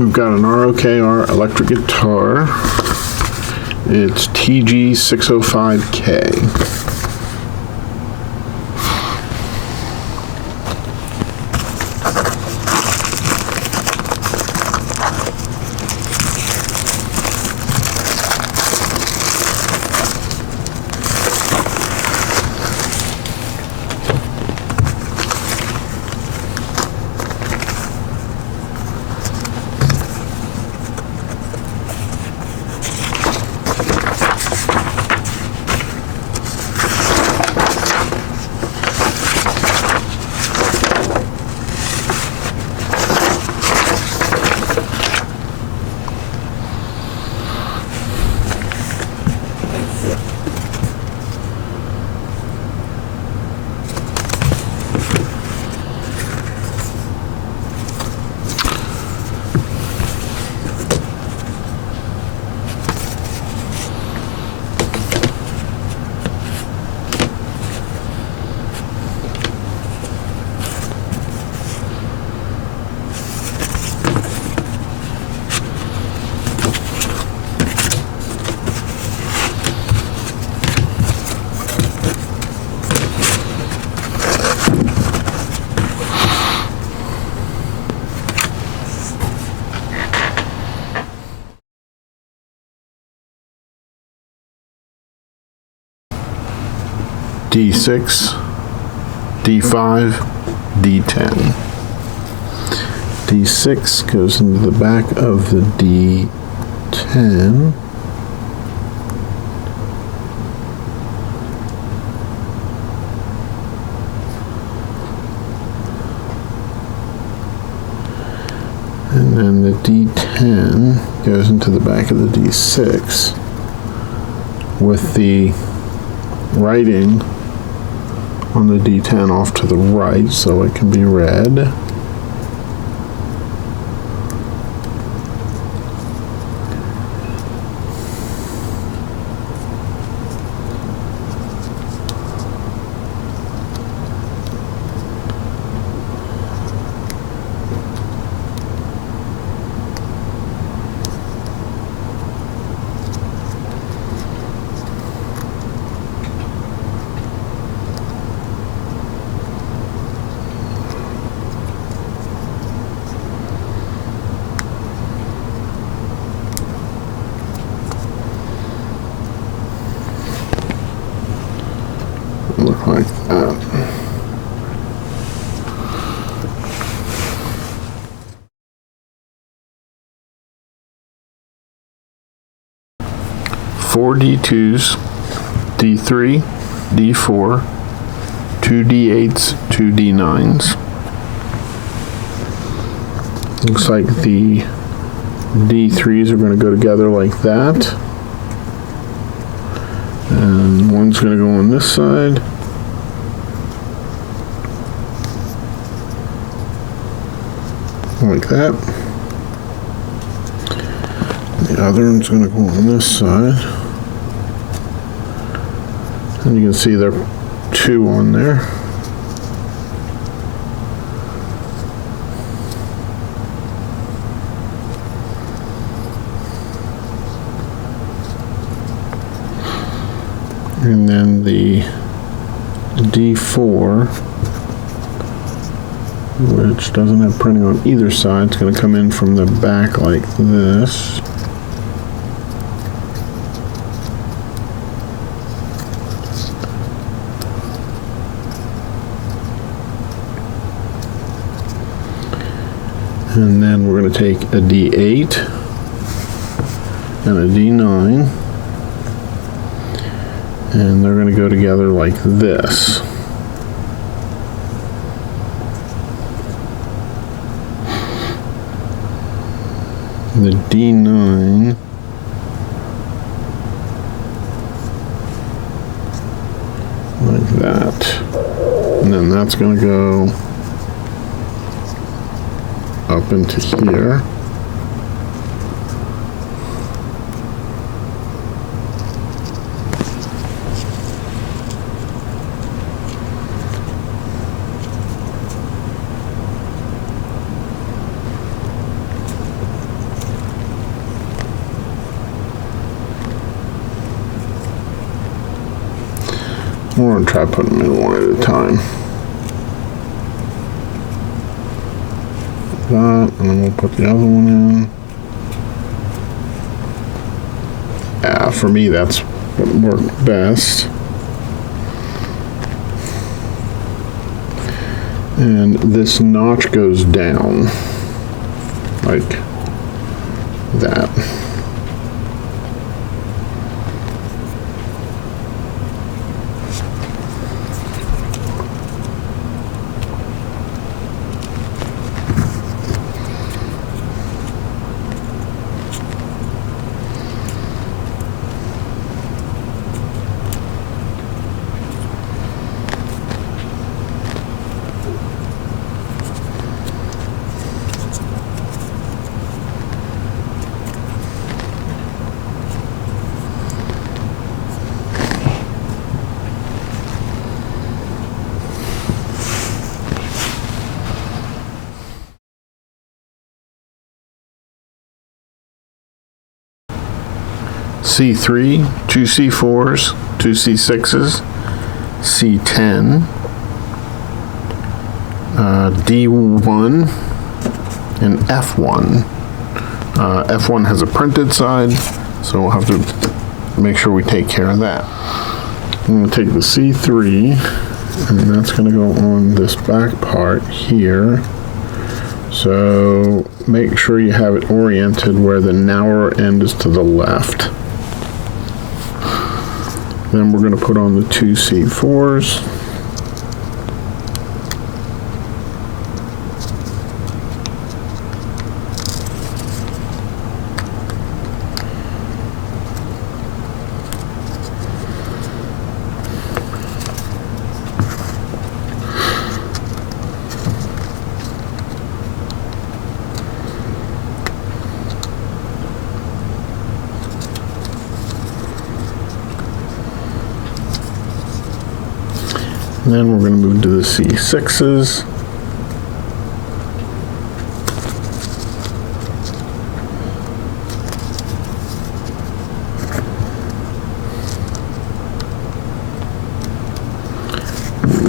We've got an ROKR electric guitar. It's TG605K. D6, D5, D10. D6 goes into the back of the D10. And then the D10 goes into the back of the D6 with the writing on the D10 off to the right so it can be read. Look like that. Four D2s, D3, D4, 2 D8s, 2 D9s. Looks like the D3s are going to go together like that. And one's going to go on this side. Like that. The other one's going to go on this side. And you can see there are two on there. And then the D4, which doesn't have printing on either side, it's going to come in from the back like this. And then we're going to take a D8 and a D9. And they're going to go together like this. The D9 like that. And then that's going to go up into here. We're going to try putting them in one at a time. That, and then we'll put the other one in. Yeah, for me, that's what worked best. And this notch goes down like that. C3, 2 C4s, 2 C6s, C10, D1, and F1. F1 has a printed side, so we'll have to make sure we take care of that. I'm going to take the C3, and that's going to go on this back part here. So make sure you have it oriented where the narrower end is to the left. Then we're going to put on the 2 C4s. And then we're going to move to the C6s.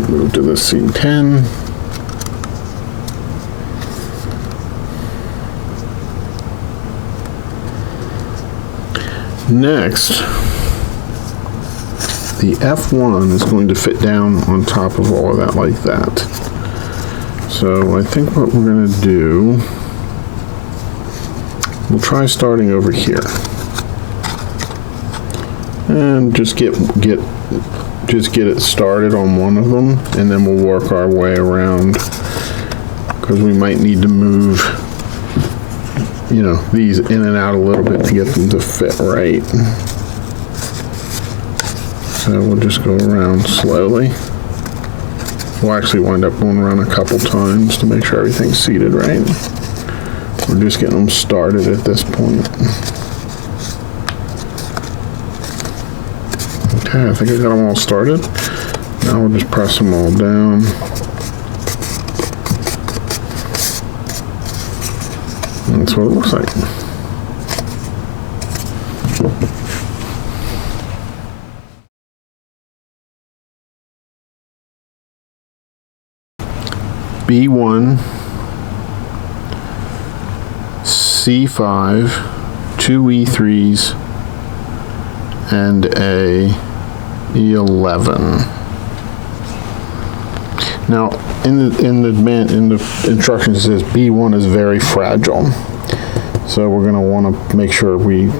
Move to the C10. Next, the F1 is going to fit down on top of all of that like that. So I think what we're going to do, we'll try starting over here. And just get it started on one of them, and then we'll work our way around, because we might need to move, you know, these in and out a little bit to get them to fit right. So we'll just go around slowly. We'll actually wind up going around a couple times to make sure everything's seated right. We're just getting them started at this point. Okay, I think I got them all started. Now we'll just press them all down. That's what it looks like. B1, C5, 2 E3s, and a E11. Now, in the instructions, it says B1 is very fragile, so we're going to want to make sure we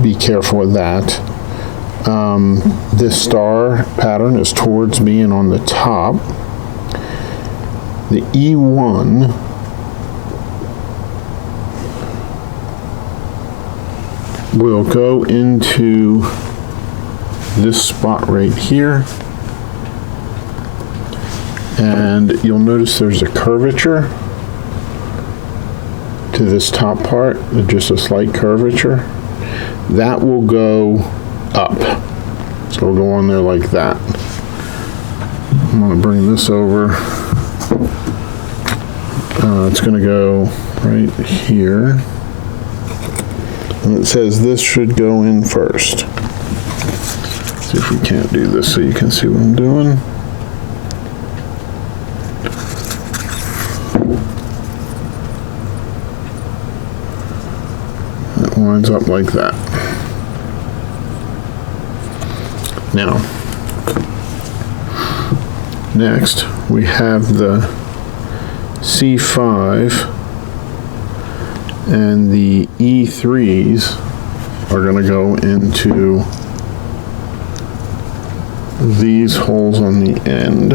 be careful with that. This star pattern is towards me and on the top. The E1 will go into this spot right here, and you'll notice there's a curvature to this top part, just a slight curvature. That will go up, so we'll go on there like that. I'm going to bring this over. It's going to go right here, and it says this should go in first. See if we can't do this so you can see what I'm doing. It winds up like that. Now, next we have the C5 and the E3s are going to go into these holes on the end.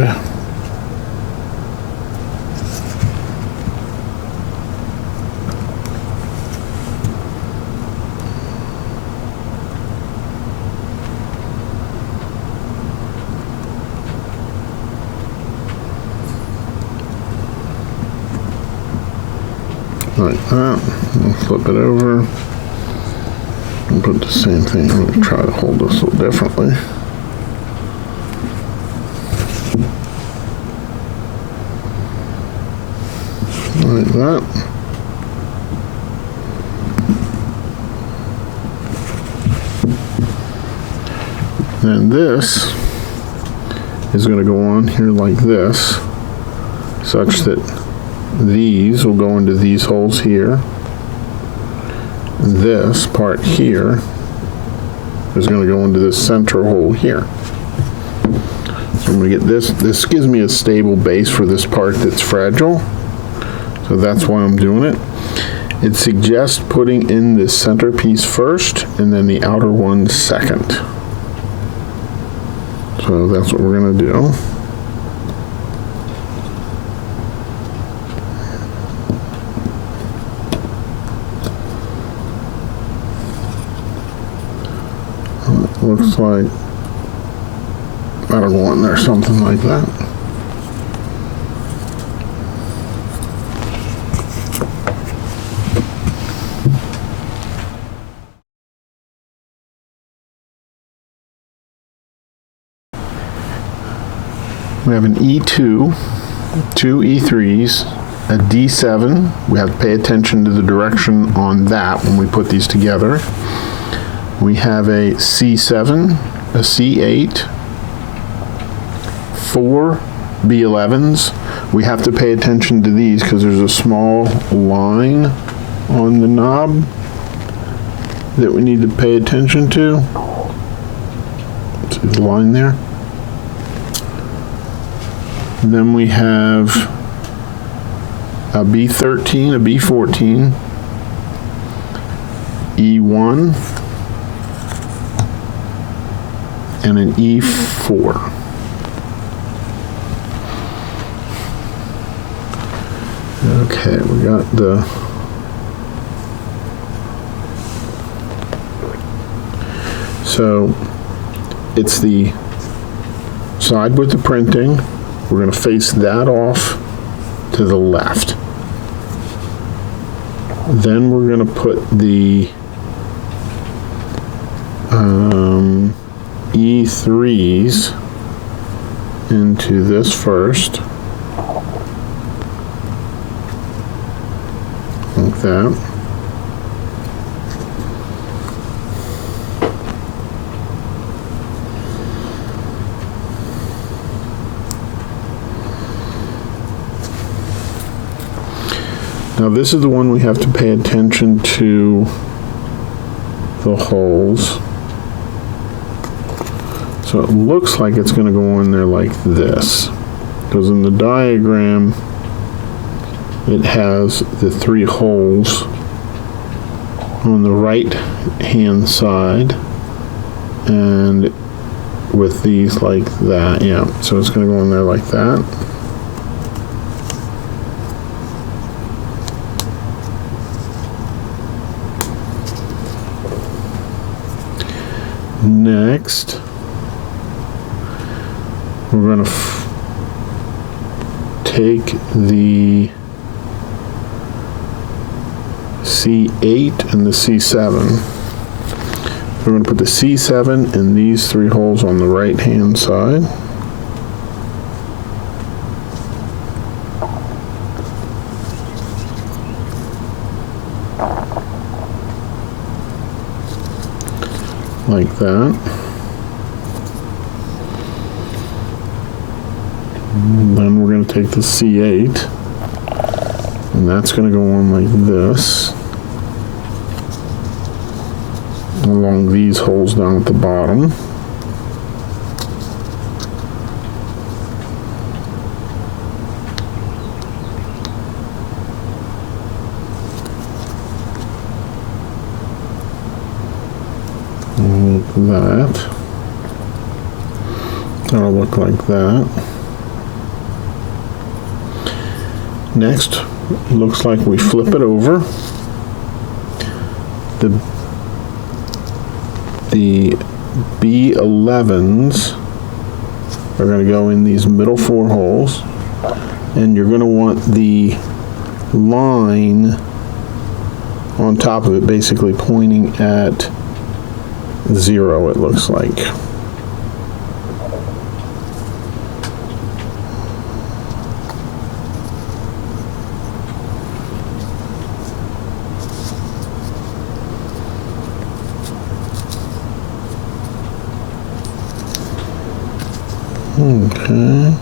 Like that. We'll flip it over and put the same thing. I'm going to try to hold this a little differently. Like that. And this is going to go on here like this, such that these will go into these holes here. This part here is going to go into this center hole here. So I'm going to get this. This gives me a stable base for this part that's fragile. So that's why I'm doing it. It suggests putting in this center piece first and then the outer one second. So that's what we're going to do. Looks like that'll go in there, something like that. We have an E2, two E3s, a D7. We have to pay attention to the direction on that when we put these together. We have a C7, a C8, 4 B11s. We have to pay attention to these because there's a small line on the knob that we need to pay attention to. See the line there? And then we have a B13, a B14, E1, and an E4. Okay, we got the so it's the side with the printing. We're going to face that off to the left. Then we're going to put the E3s into this first, like that. Now this is the one we have to pay attention to the holes. So it looks like it's going to go in there like this, because in the diagram it has the 3 holes on the right hand side and with these like that. Yeah, so it's going to go in there like that. Next, we're going to take the C8 and the C7. We're going to put the C7 in these 3 holes on the right hand side. Like that. And then we're going to take the C8, and that's going to go on like this, along these holes down at the bottom. Like that. That'll look like that. Next, looks like we flip it over. The B11s are going to go in these middle 4 holes, and you're going to want the line on top of it basically pointing at 0, it looks like. Okay.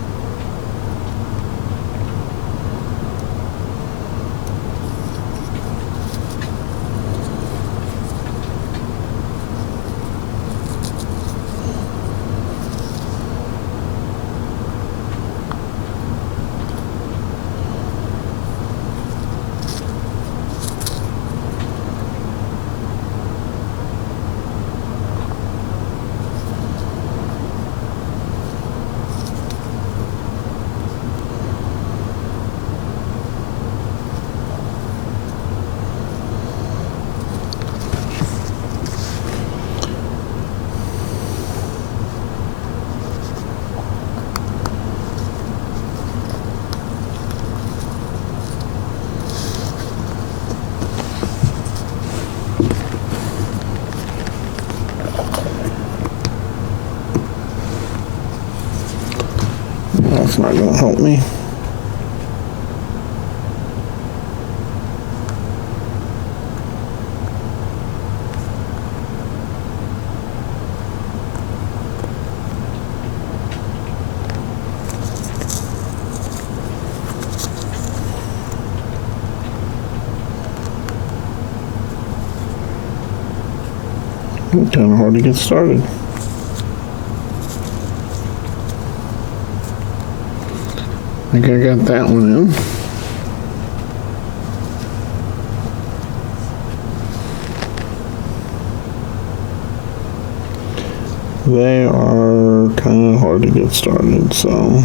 That's not going to help me. Kind of hard to get started. I think I got that one in. They are kind of hard to get started, so.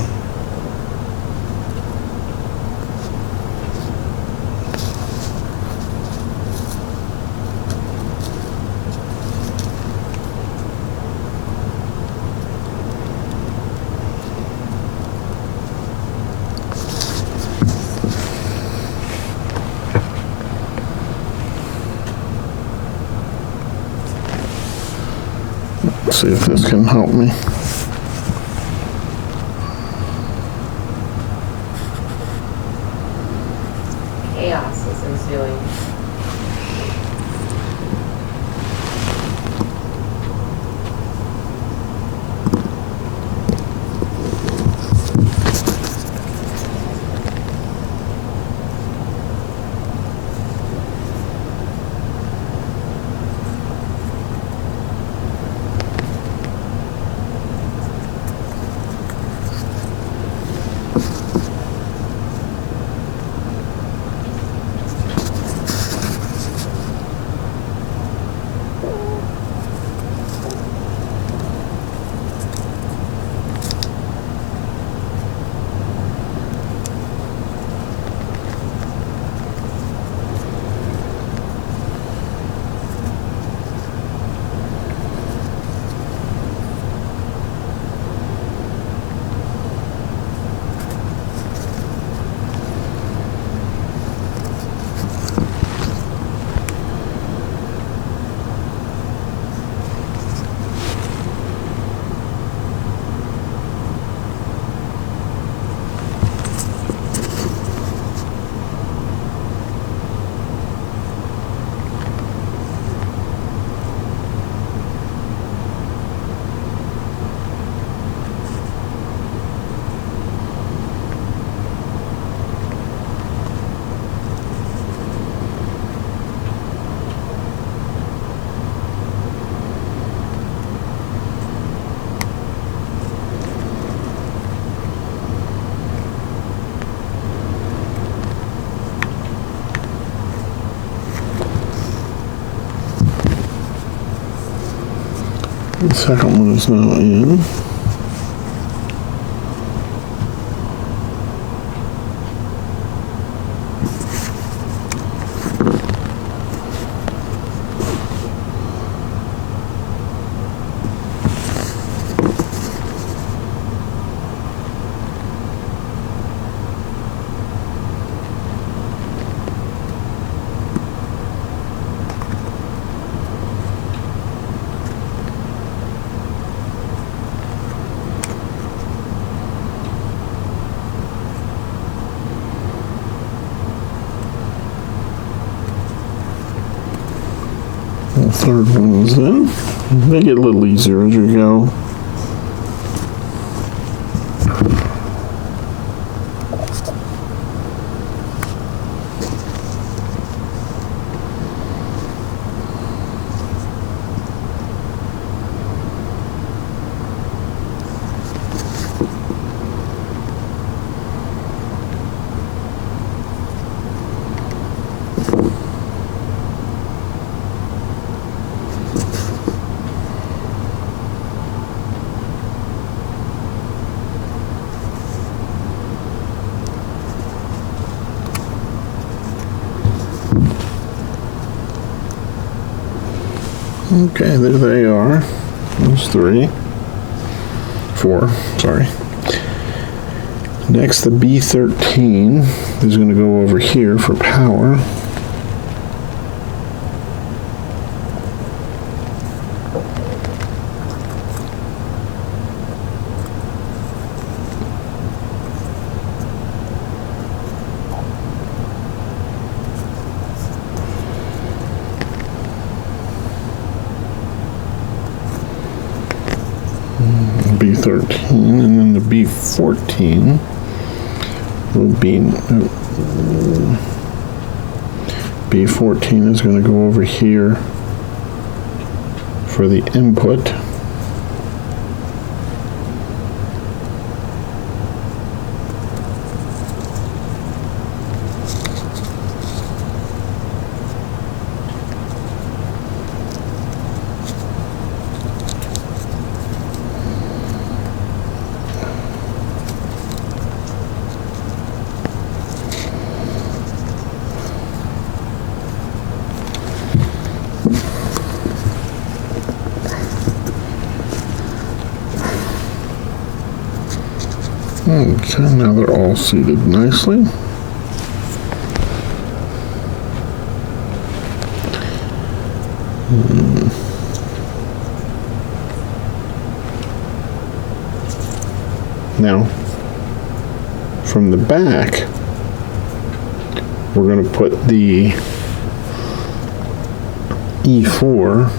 Let's see if this can help me. Chaos is ensuing. The second one is now in. The third one is in. They get a little easier as you go. Okay, there they are. There's 4, sorry. Next, the B13 is going to go over here for power. B13, and then the B14 will be B14 is going to go over here for the input. Okay, now they're all seated nicely. Now, from the back, we're going to put the E4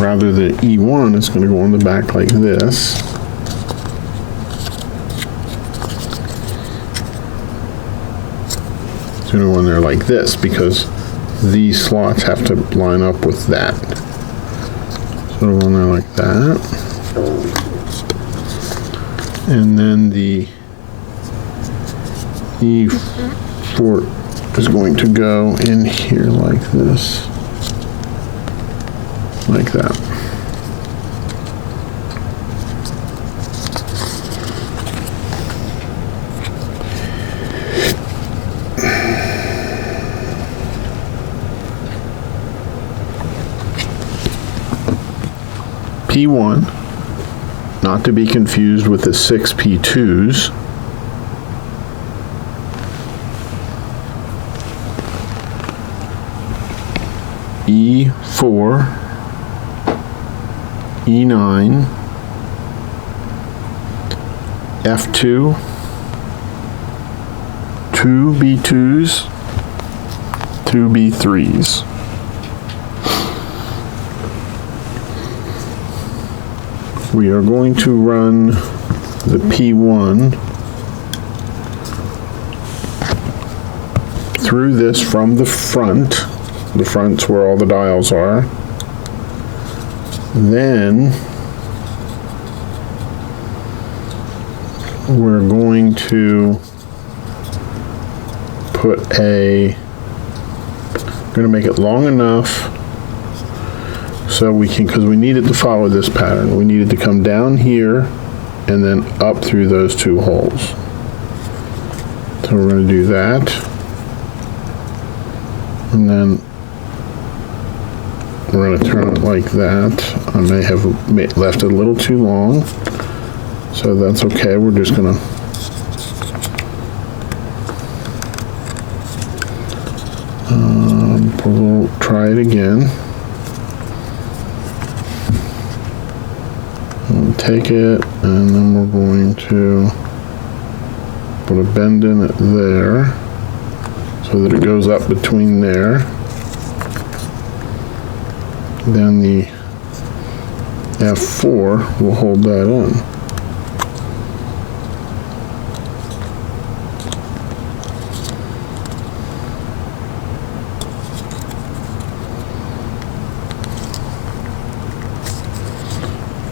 rather than E1. It's going to go on the back like this. It's going to go in there like this because these slots have to line up with that. So it'll go in there like that. And then the E4 is going to go in here like this. Like that. P1, not to be confused with the 6 P2s. E4, E9, F2, 2 B2s, 2 B3s. We are going to run the P1 through this from the front. The front's where all the dials are. Then we're going to put going to make it long enough so So we can, because we need it to follow this pattern, we need it to come down here and then up through those two holes. So we're going to do that. And then we're going to turn it like that. I may have left it a little too long, so that's okay. We're just going to we'll try it again. We'll take it, and then we're going to put a bend in it there so that it goes up between there. Then the F4 will hold that in.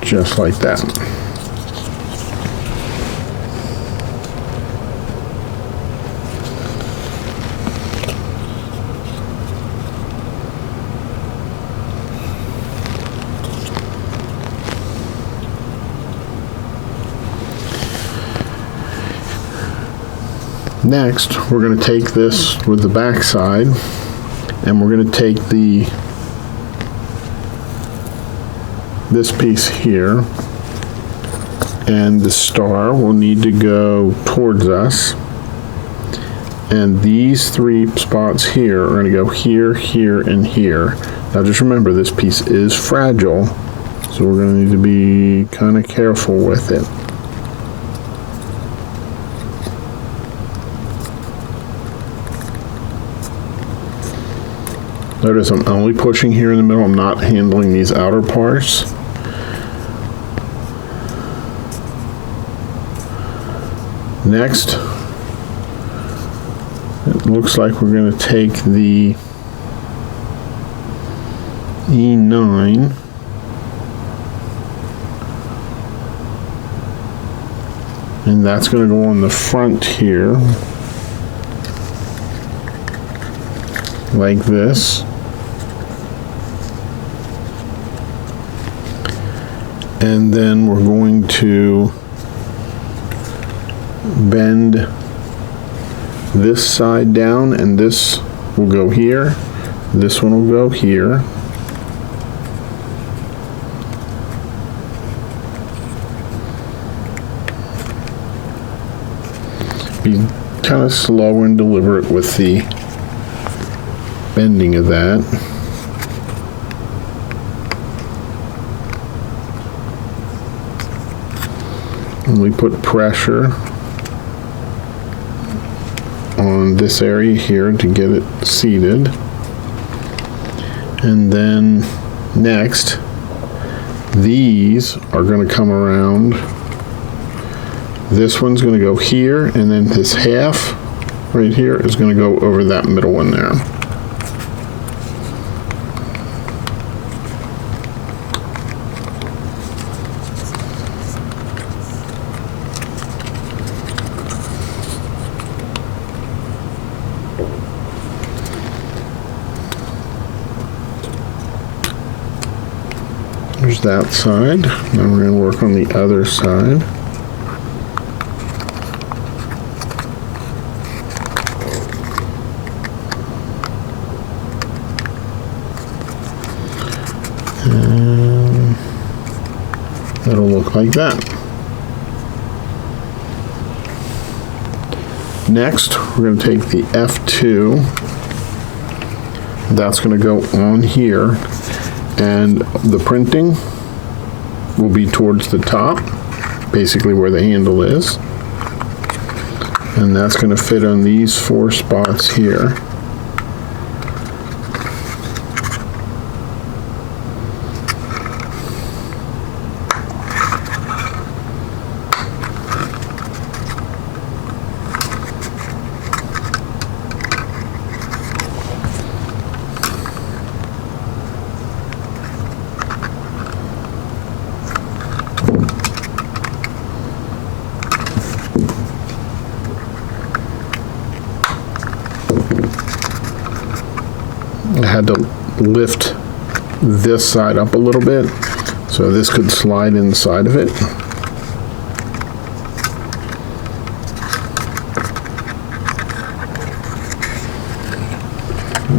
Just like that. Next, we're going to take this with the back side, and we're going to take this piece here, and the star will need to go towards us, and these three spots here are going to go here, here, and here. Now just remember, this piece is fragile, so we're going to need to be kind of careful with it. Notice I'm only pushing here in the middle. I'm not handling these outer parts. Next, it looks like we're going to take the E9 and that's going to go on the front here like this. And then we're going to bend this side down, and this will go here. This one will go here. Be kind of slow and deliberate with the bending of that. And we put pressure on this area here to get it seated. And then next, these are going to come around. This one's going to go here, and then this half right here is going to go over that middle one there. There's that side. Now we're going to work on the other side. And that'll look like that. Next, we're going to take the F2. That's going to go on here. And the printing will be towards the top, basically where the handle is. And that's going to fit on these 4 spots here. I had to lift this side up a little bit, so this could slide inside of it.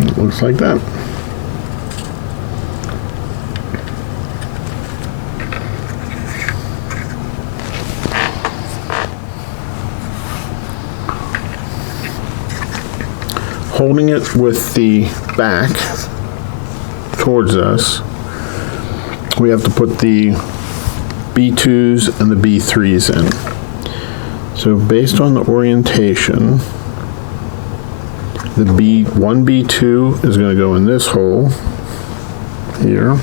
It looks like that. Holding it with the back towards us, we have to put the B2s and the B3s in. So based on the orientation, the B1, B2 is going to go in this hole here.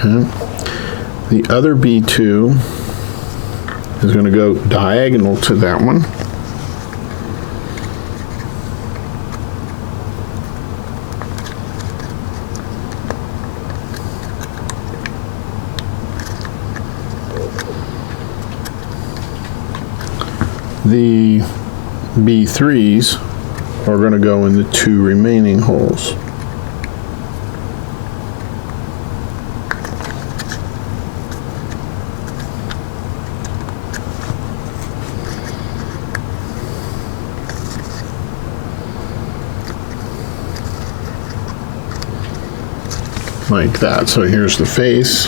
Okay. The other B2 is going to go diagonal to that one. The B3s are going to go in the two remaining holes. Like that. So here's the face,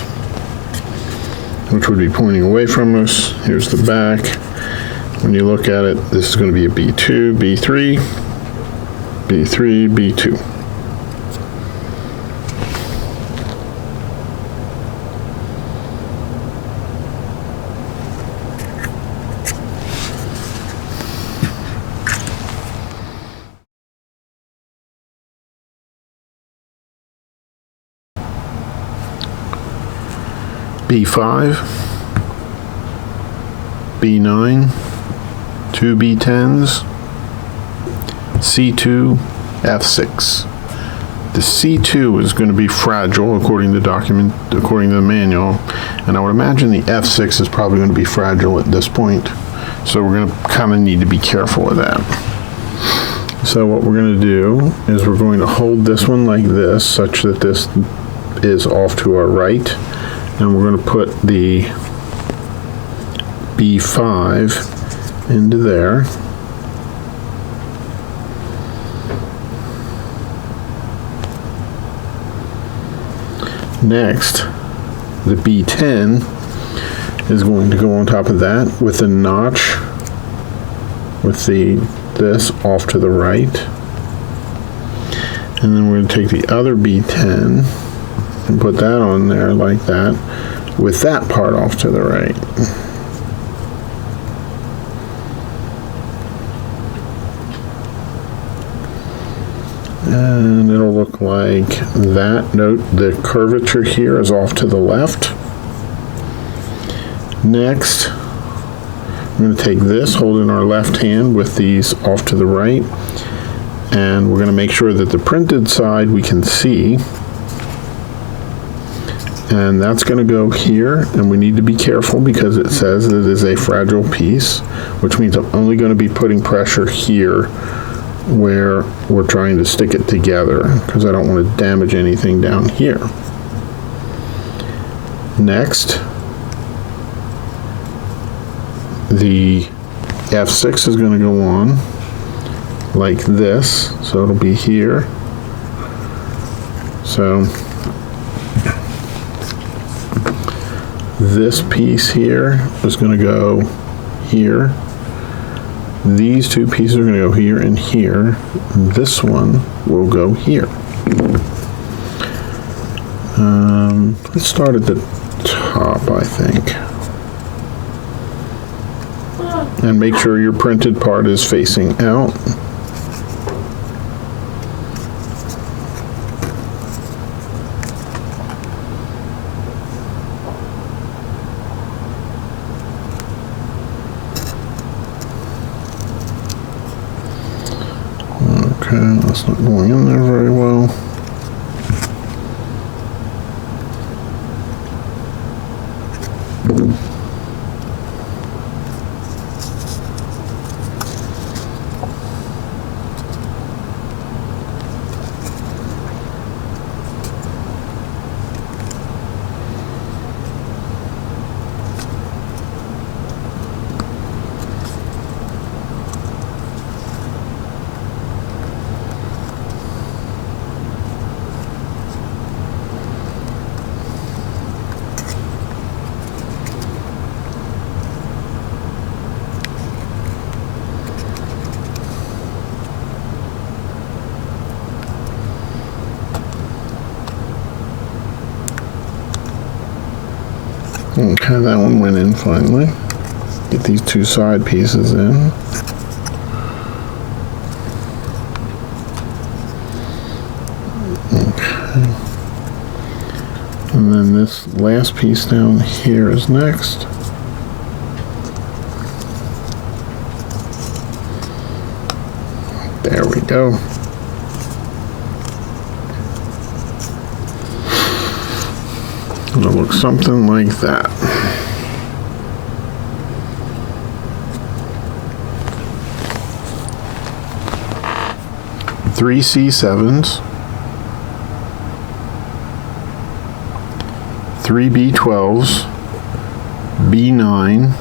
which would be pointing away from us. Here's the back. When you look at it, this is going to be a B2, B3, B3, B2. B5, B9, 2 B10s, C2, F6. The C2 is going to be fragile according to the manual, and I would imagine the F6 is probably going to be fragile at this point. So we're going to kind of need to be careful of that. So what we're going to do is we're going to hold this one like this, such that this is off to our right. And we're going to put the B5 into there. Next, the B10 is going to go on top of that with a notch with this off to the right. And then we're going to take the other B10 and put that on there like that, with that part off to the right. And it'll look like that. Note the curvature here is off to the left. Next, I'm going to take this, hold in our left hand with these off to the right, and we're going to make sure that the printed side we can see. And that's going to go here, and we need to be careful because it says it is a fragile piece, which means I'm only going to be putting pressure here where we're trying to stick it together, because I don't want to damage anything down here. Next, the F6 is going to go on like this, so it'll be here. So this piece here is going to go here. These two pieces are going to go here and here. This one will go here. Let's start at the top, I think. And make sure your printed part is facing out. Okay, that's not going in there very well. Okay, that one went in finally. Get these two side pieces in. Okay. And then this last piece down here is next. There we go. It'll look something like that. Three C7s, 3 B12s, B9,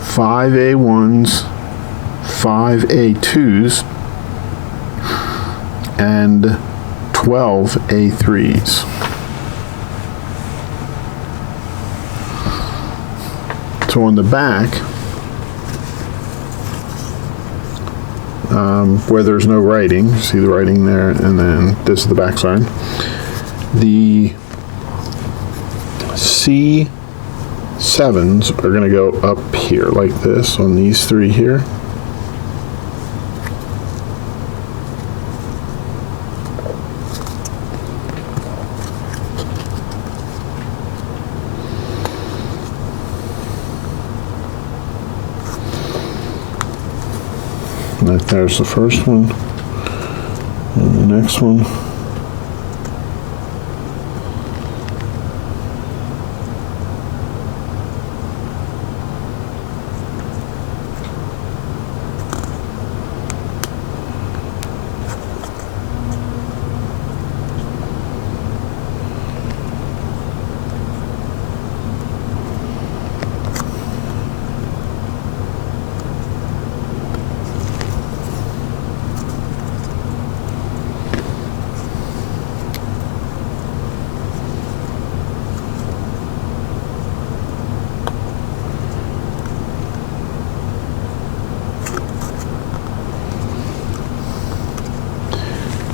5 A1s, 5 A2s, and 12 A3s. So on the back, where there's no writing, see the writing there, and then this is the back side. The C7s are going to go up here like this on these three here. There's the first one, and the next one.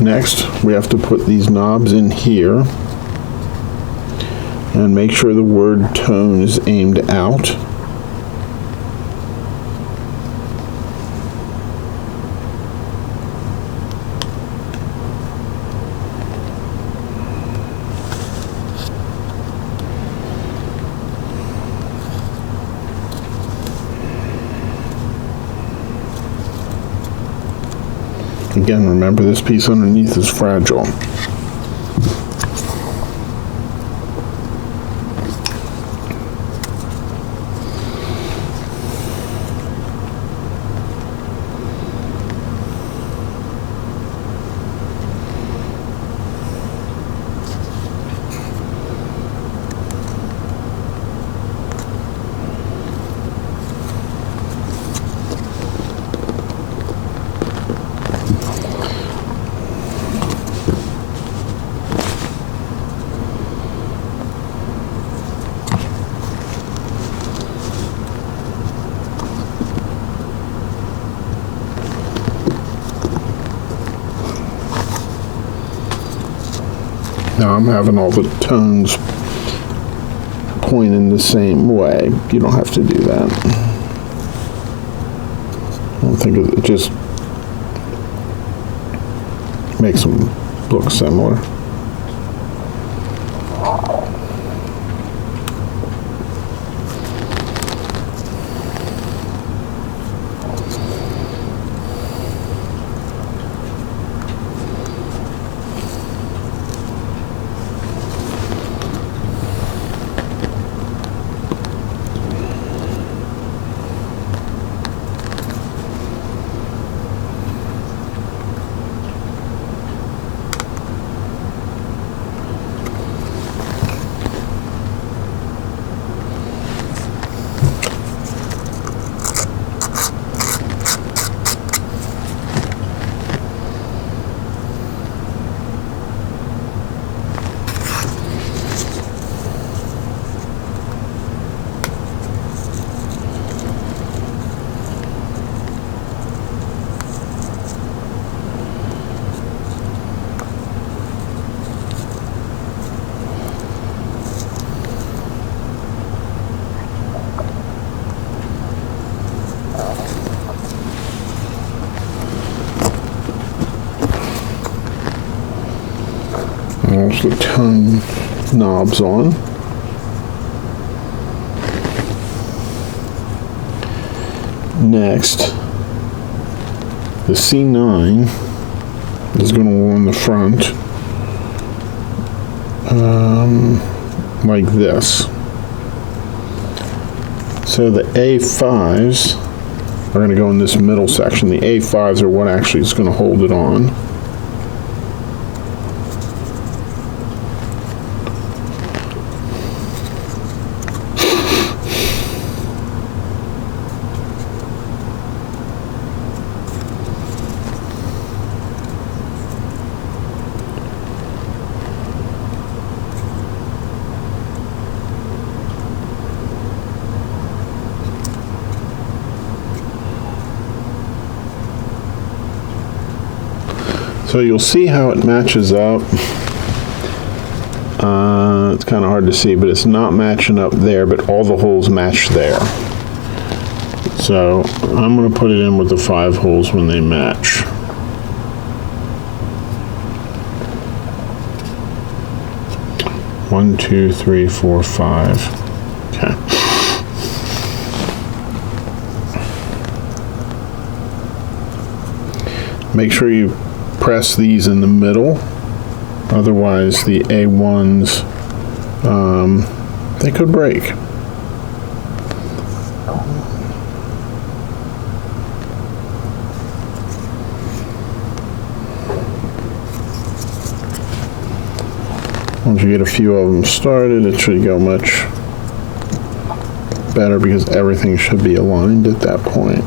Next, we have to put these knobs in here and make sure the word tone is aimed out. Again, remember this piece underneath is fragile. Now I'm having all the tones point in the same way. You don't have to do that. I don't think it just makes them look similar. punch the tone knobs on. Next, the C9 is going to go on the front like this. So the A5s are going to go in this middle section. The A5s are what actually is going to hold it on. So you'll see how it matches up. It's kind of hard to see, but it's not matching up there, but all the holes match there. So I'm going to put it in with the 5 holes when they match. One, two, three, four, 5. Okay. Make sure you press these in the middle, otherwise the A1s, they could break. Once you get a few of them started, it should go much better because everything should be aligned at that point.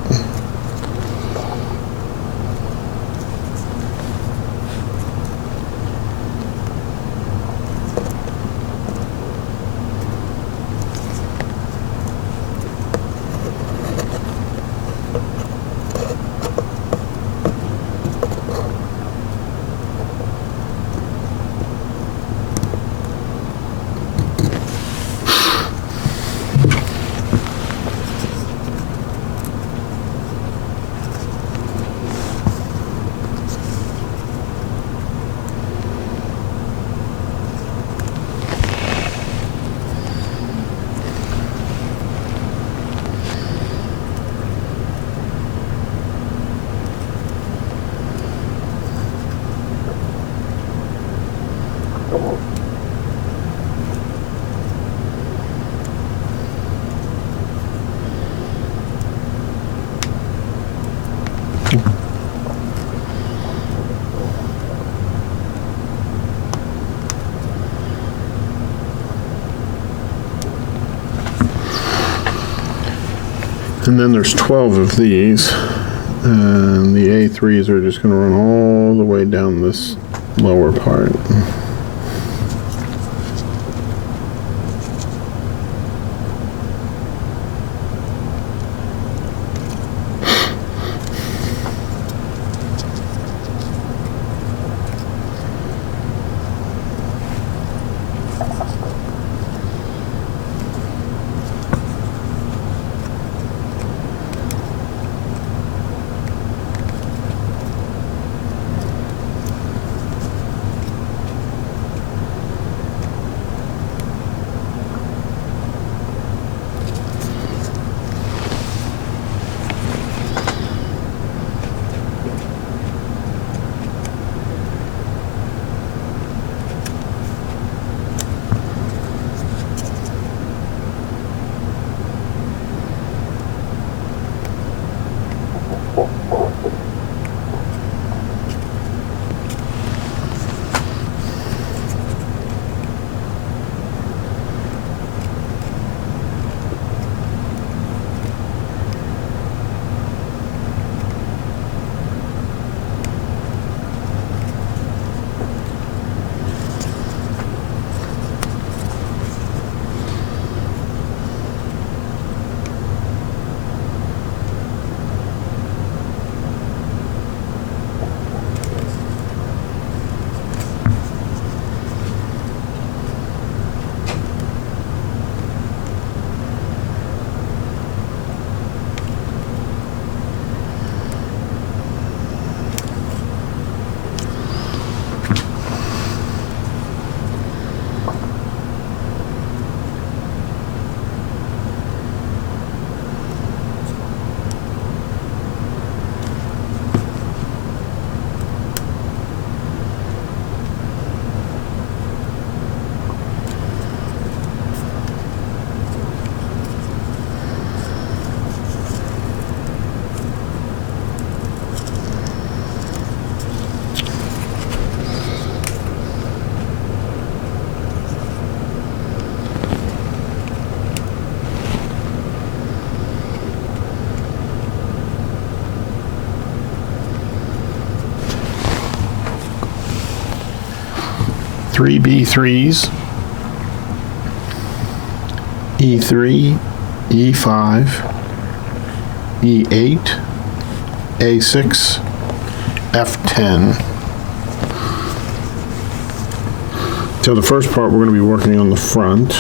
And then there's 12 of these, and the A3s are just going to run all the way down this lower part. 3 B3s, E3, E5, E8, A6, F10. So the first part we're going to be working on the front.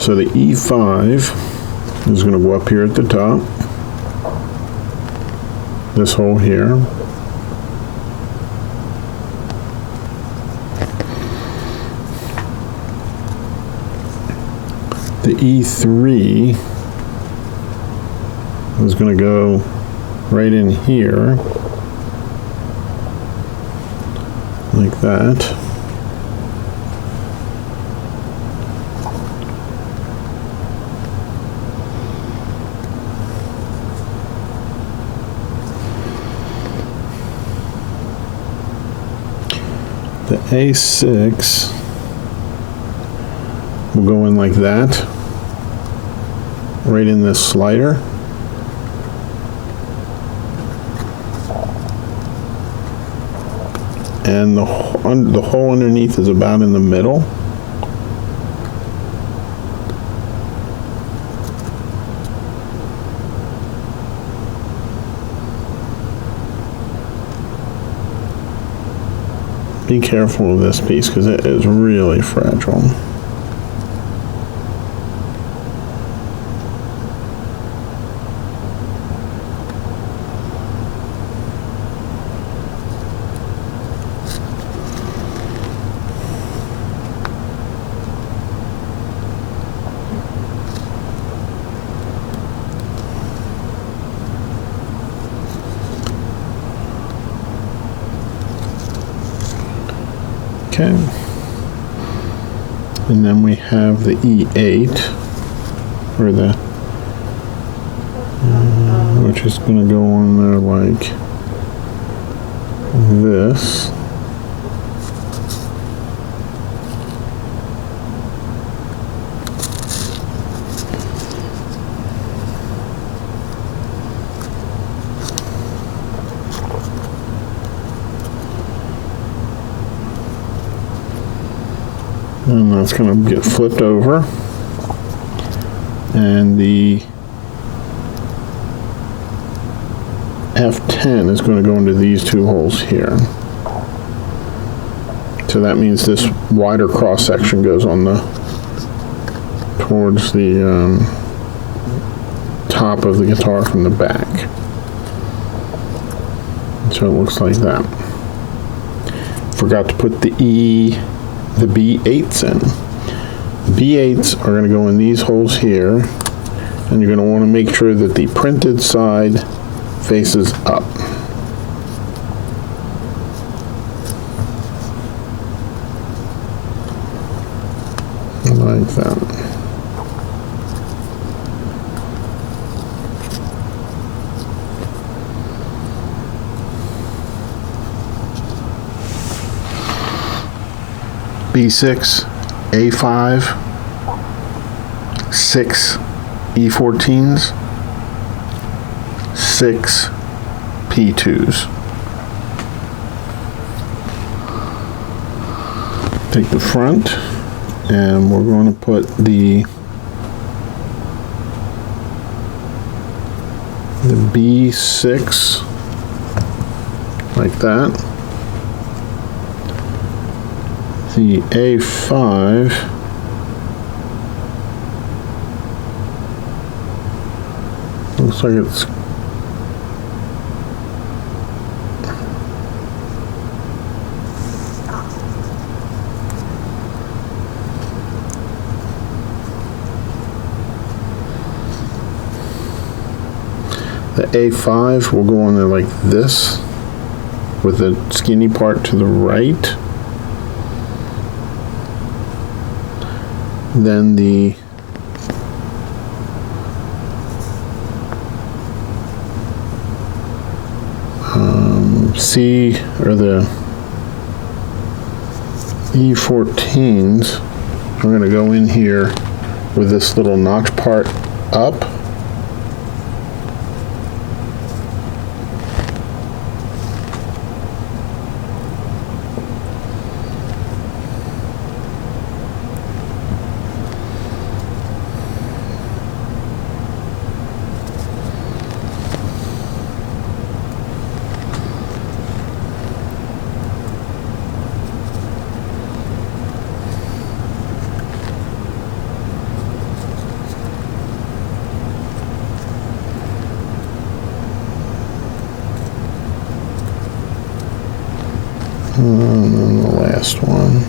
So the E5 is going to go up here at the top. This hole here. The E3 is going to go right in here, like that. The A6 will go in like that, right in this slider. And the hole underneath is about in the middle. Be careful with this piece because it is really fragile. Okay, and then we have the E8, or the, which is going to go on there like this. And that's going to get flipped over. And the F10 is going to go into these two holes here. So that means this wider cross section goes on the towards the top of the guitar from the back. So it looks like that. Forgot to put the B8s in. B8s are going to go in these holes here, and you're going to want to make sure that the printed side faces up. Like that. B6, A5, 6 E14s, 6 P2s. Take the front, and we're going to put the B6 like that. The A5 looks like it's the A5 will go on there like this with the skinny part to the right. Then the C or the E14s are going to go in here with this little notch part up. And then the last one.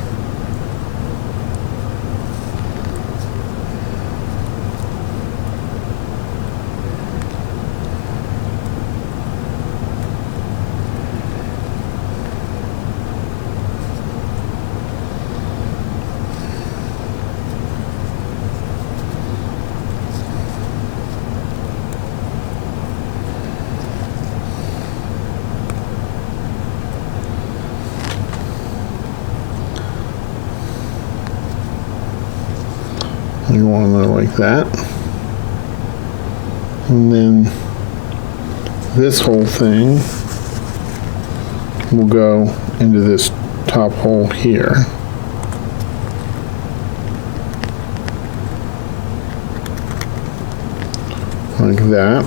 You want it like that. And then this whole thing will go into this top hole here. Like that.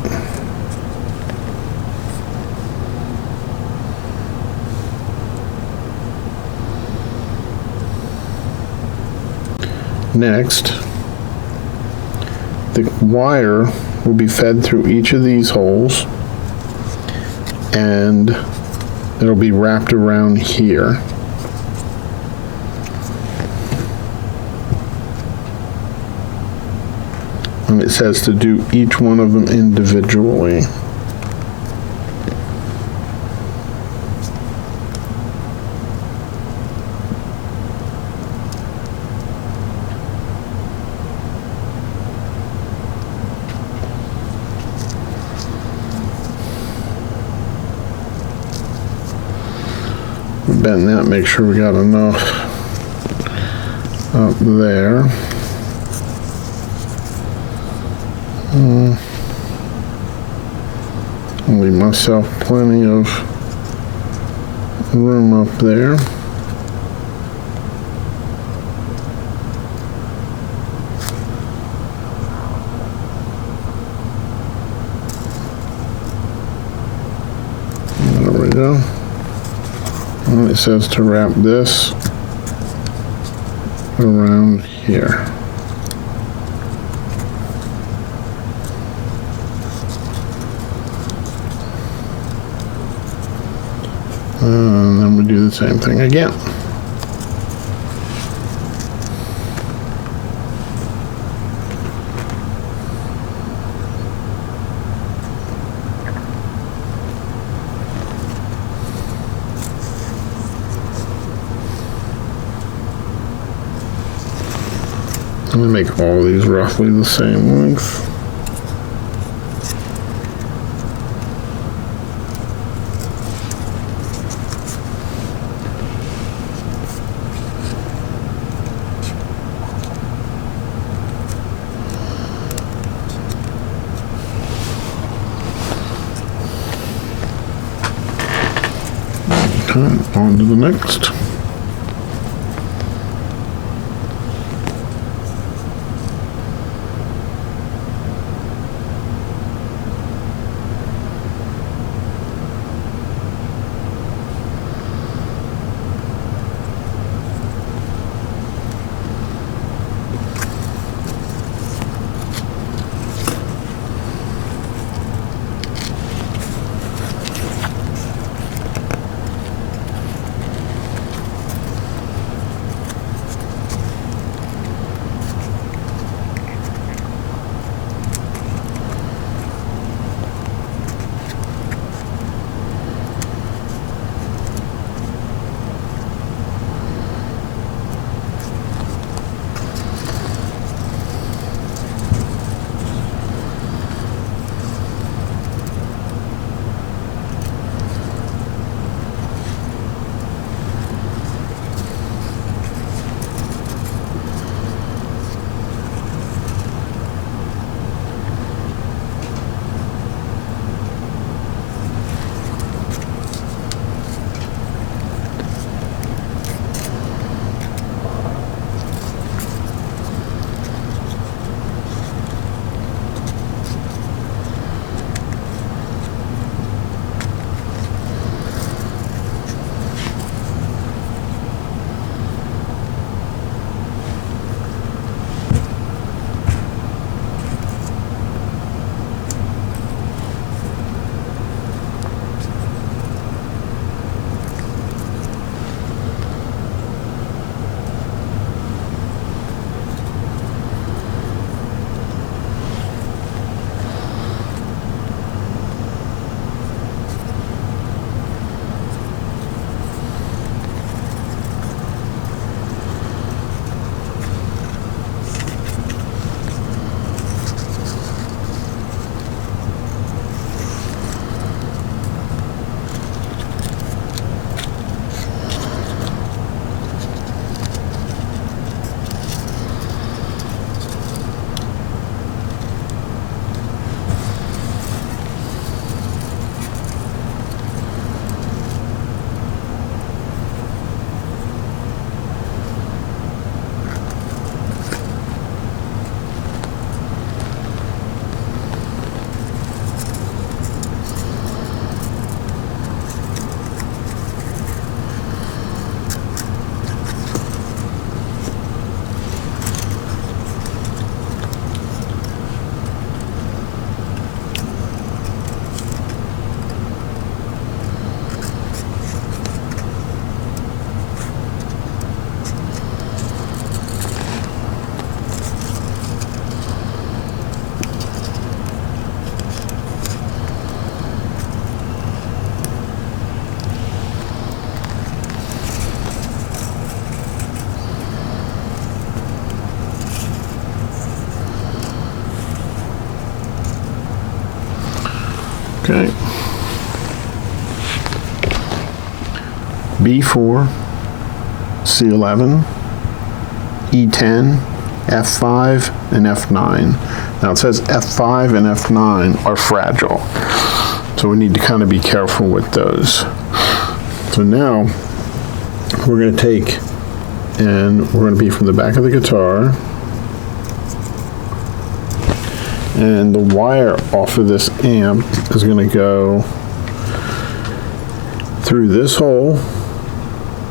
Next, the wire will be fed through each of these holes and it'll be wrapped around here. And it says to do each one of them individually. Bend that, make sure we got enough up there. I'll leave myself plenty of room up there. There we go. And it says to wrap this around here. And then we do the same thing again. I'm going to make all of these roughly the same length. Okay, on to the next. Okay. B4, C11, E10, F5, and F9. Now it says F5 and F9 are fragile, so we need to kind of be careful with those. So now we're going to take, and we're going to be from the back of the guitar, and the wire off of this amp is going to go through this hole,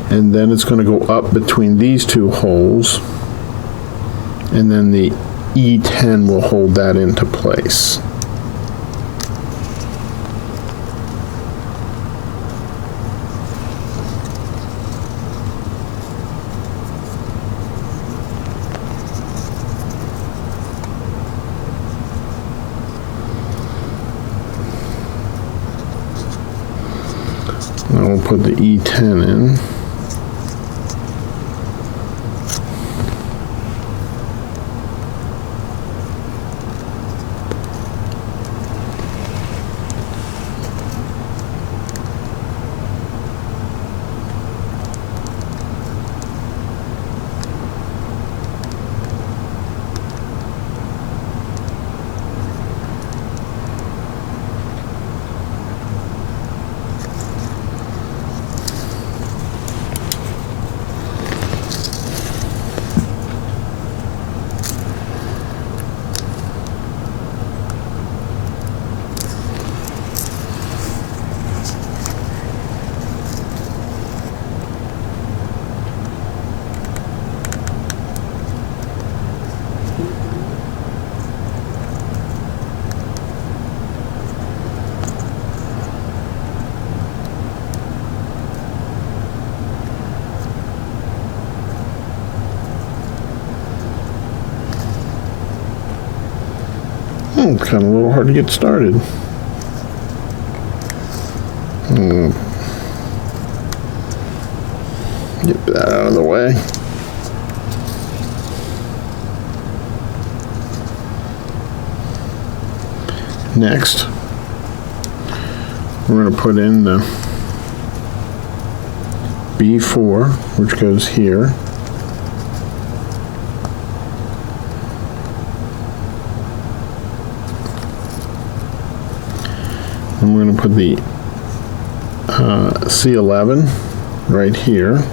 and then it's going to go up between these two holes, and then the E10 will hold that into place. Now we'll put the E10 in. It's kind of a little hard to get started. Get that out of the way. Next, we're going to put in the B4, which goes here. And we're going to put the C11 right here.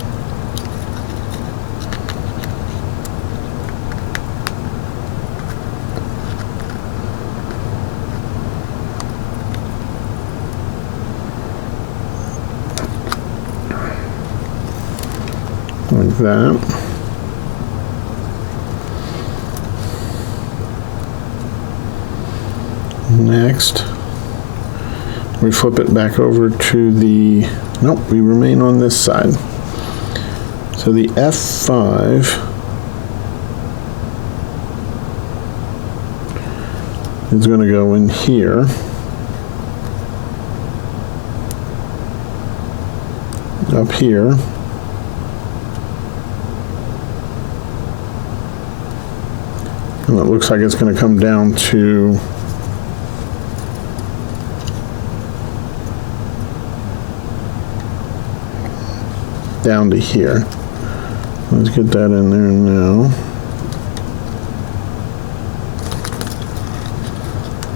Like that. Next, we flip it back over to the, nope, we remain on this side. So the F5 is going to go in here. Up here. And it looks like it's going to come down to here. Let's get that in there now.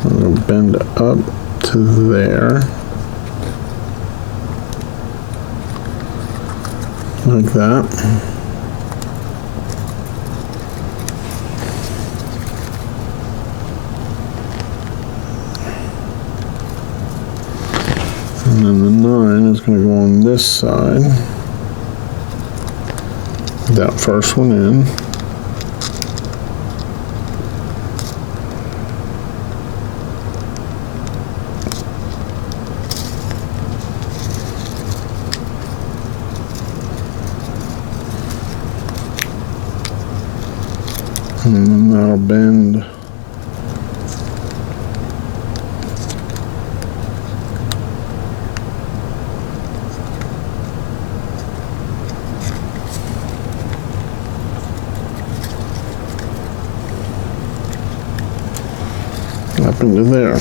I'm going to bend up to there. Like that. And then the 9 is going to go on this side. That first one in. And then that'll bend up into there.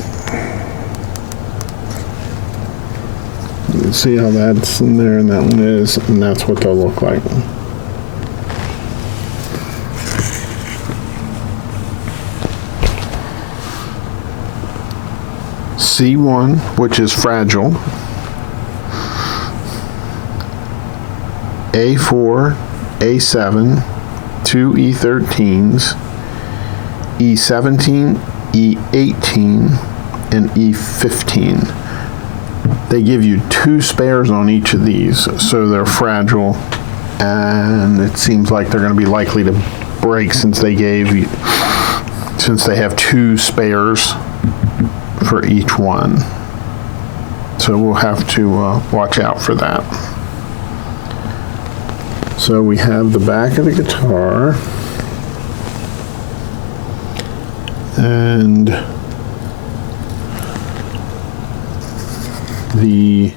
see how that's in there and that one is, and that's what they'll look like. C1, which is fragile, A4, A7, 2 E13s, E17, E18, and E15. They give you 2 spares on each of these, so they're fragile, and it seems like they're going to be likely to break since they have 2 spares for each one. So we'll have to watch out for that. So we have the back of the guitar, and the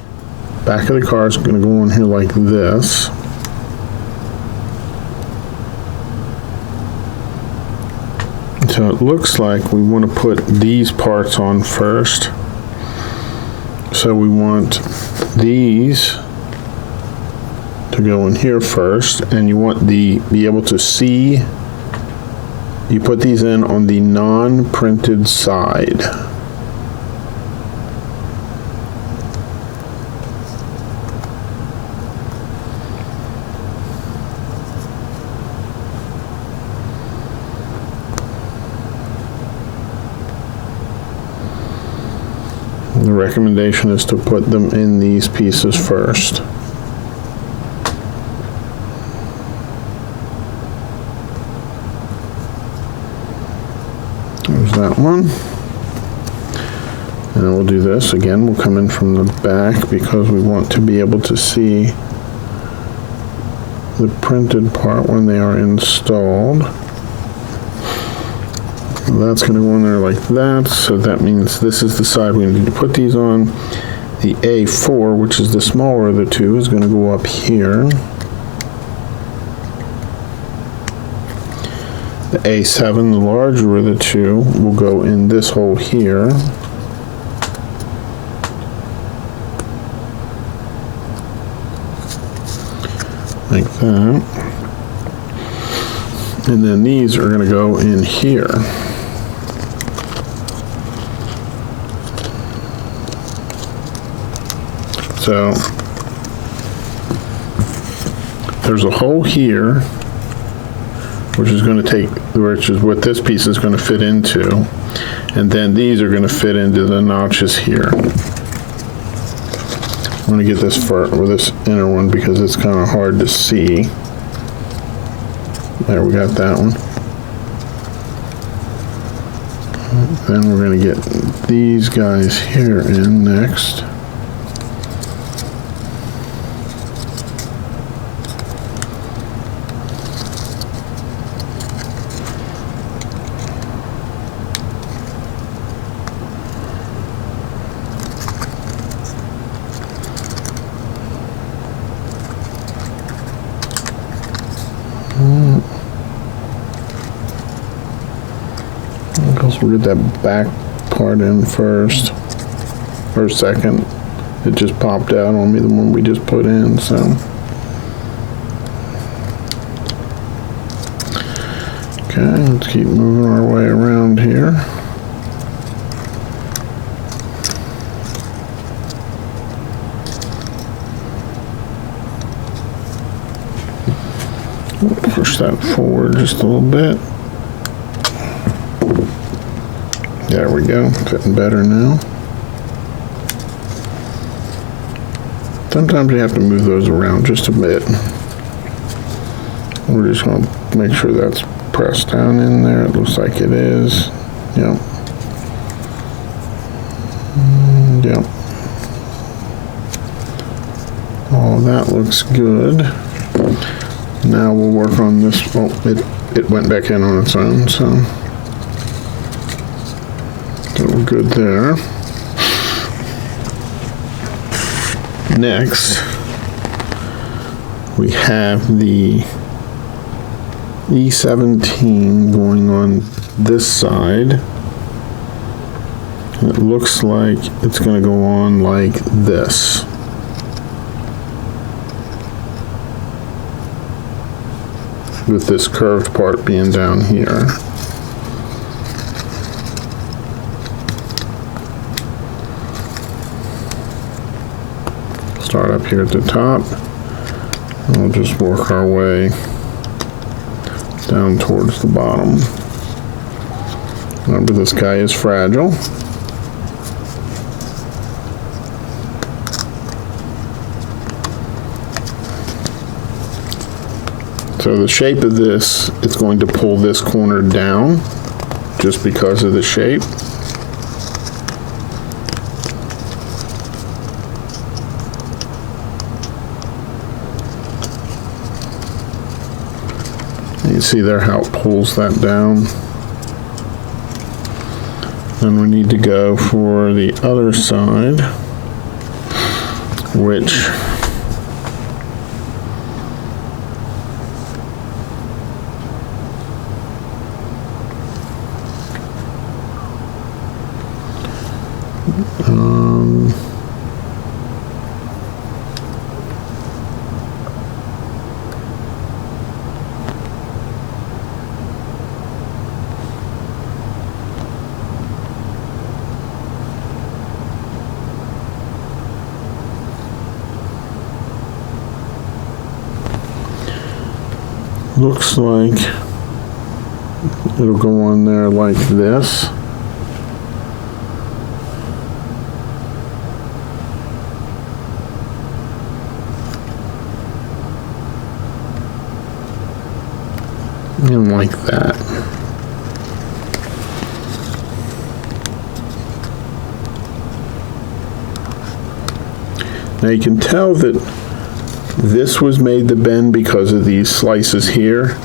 back of the car is going to go on here like this. So it looks like we want to put these parts on first. So we want these to go in here first, and you want be able to see. You put these in on the non-printed side. The recommendation is to put them in these pieces first. There's that one. And we'll do this again. We'll come in from the back because we want to be able to see the printed part when they are installed. That's going to go in there like that, so that means this is the side we need to put these on. The A4, which is the smaller of the two, is going to go up here. The A7, the larger of the two, will go in this hole here. Like that. And then these are going to go in here. So there's a hole here, which is what this piece is going to fit into, and then these are going to fit into the notches here. I'm going to get this this inner one because it's kind of hard to see. There, we got that one. Then we're going to get these guys here in next. We'll get that back part in first, or second. It just popped out on me, the one we just put in, so. Okay, let's keep moving our way around here. Push that forward just a little bit. There we go, fitting better now. Sometimes you have to move those around just a bit. We're just going to make sure that's pressed down in there. It looks like it is. Yep. Yep. All that looks good. Now we'll work on this. Oh, it went back in on its own, so we're good there. Next, we have the E17 going on this side. It looks like it's going to go on like this. with this curved part being down here. Start up here at the top. And we'll just work our way down towards the bottom. Remember, this guy is fragile. So the shape of this, it's going to pull this corner down just because of the shape. You see there how it pulls that down. Then we need to go for the other side, which looks like it'll go on there like this. And like that. Now you can tell that this was made to bend because of these slices here,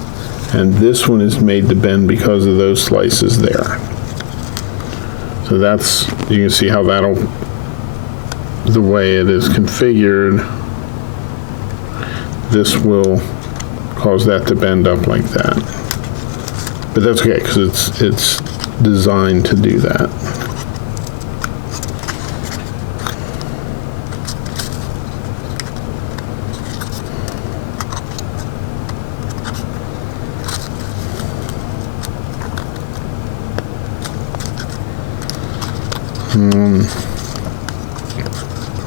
and this one is made to bend because of those slices there. So that's, you can see how that'll, the way it is configured, this will cause that to bend up like that. But that's okay, because it's designed to do that.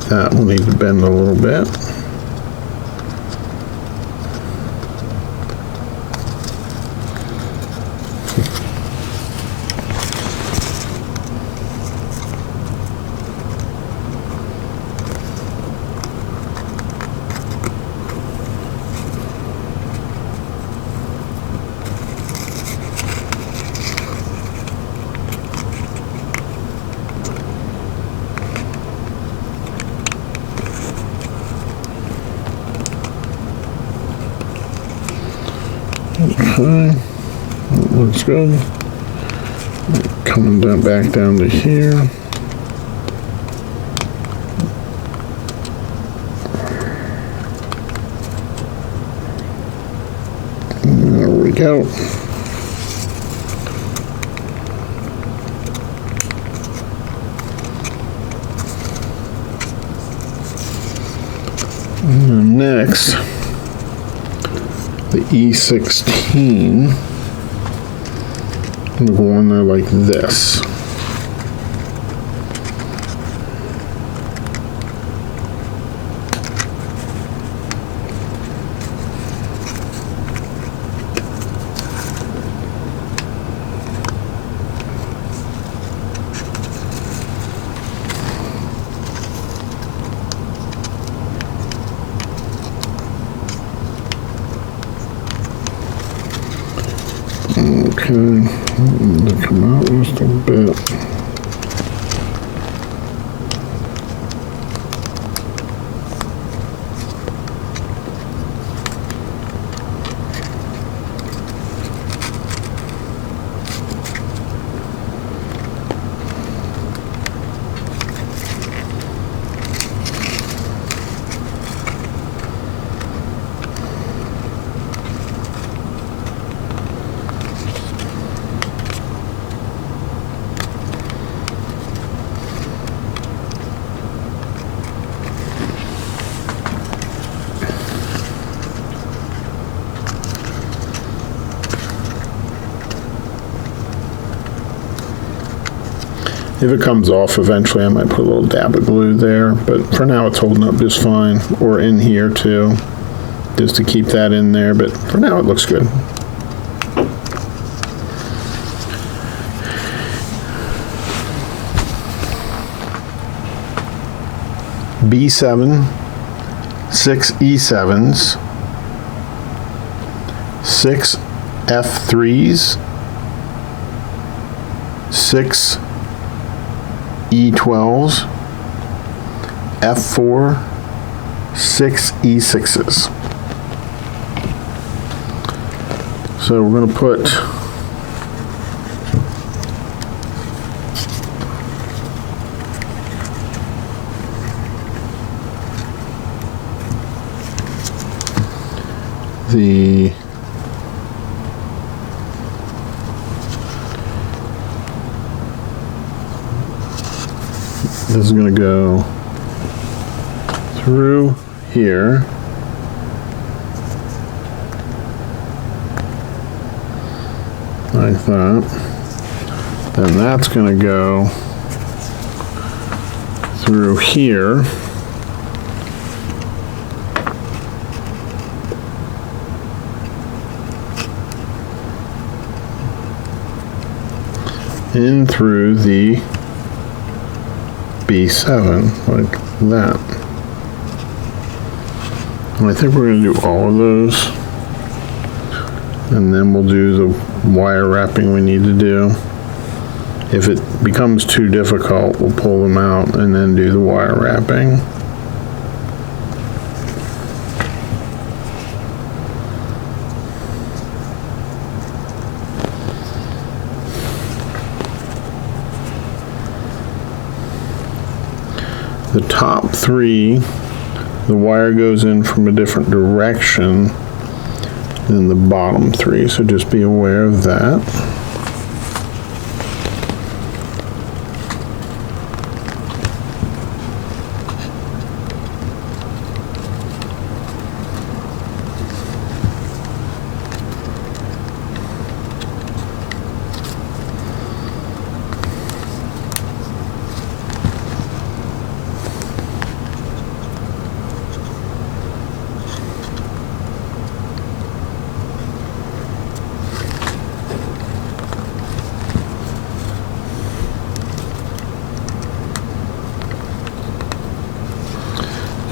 That will need to bend a little bit. Okay, that looks good. Coming down, back down to here. There we go. And next, the E16, I'm going to go on there like this. Okay, to come out just a bit. If it comes off eventually, I might put a little dab of glue there, but for now it's holding up just fine, or in here too, just to keep that in there, but for now it looks good. B7, 6 E7s, 6 F3s, 6 E12s, F4, 6 E6s. So we're going to put the this is going to go through here, like that. Then that's going to go through here. In through the B7, like that. And I think we're going to do all of those. And then we'll do the wire wrapping we need to do. If it becomes too difficult, we'll pull them out and then do the wire wrapping. The top three, the wire goes in from a different direction than the bottom three, so just be aware of that.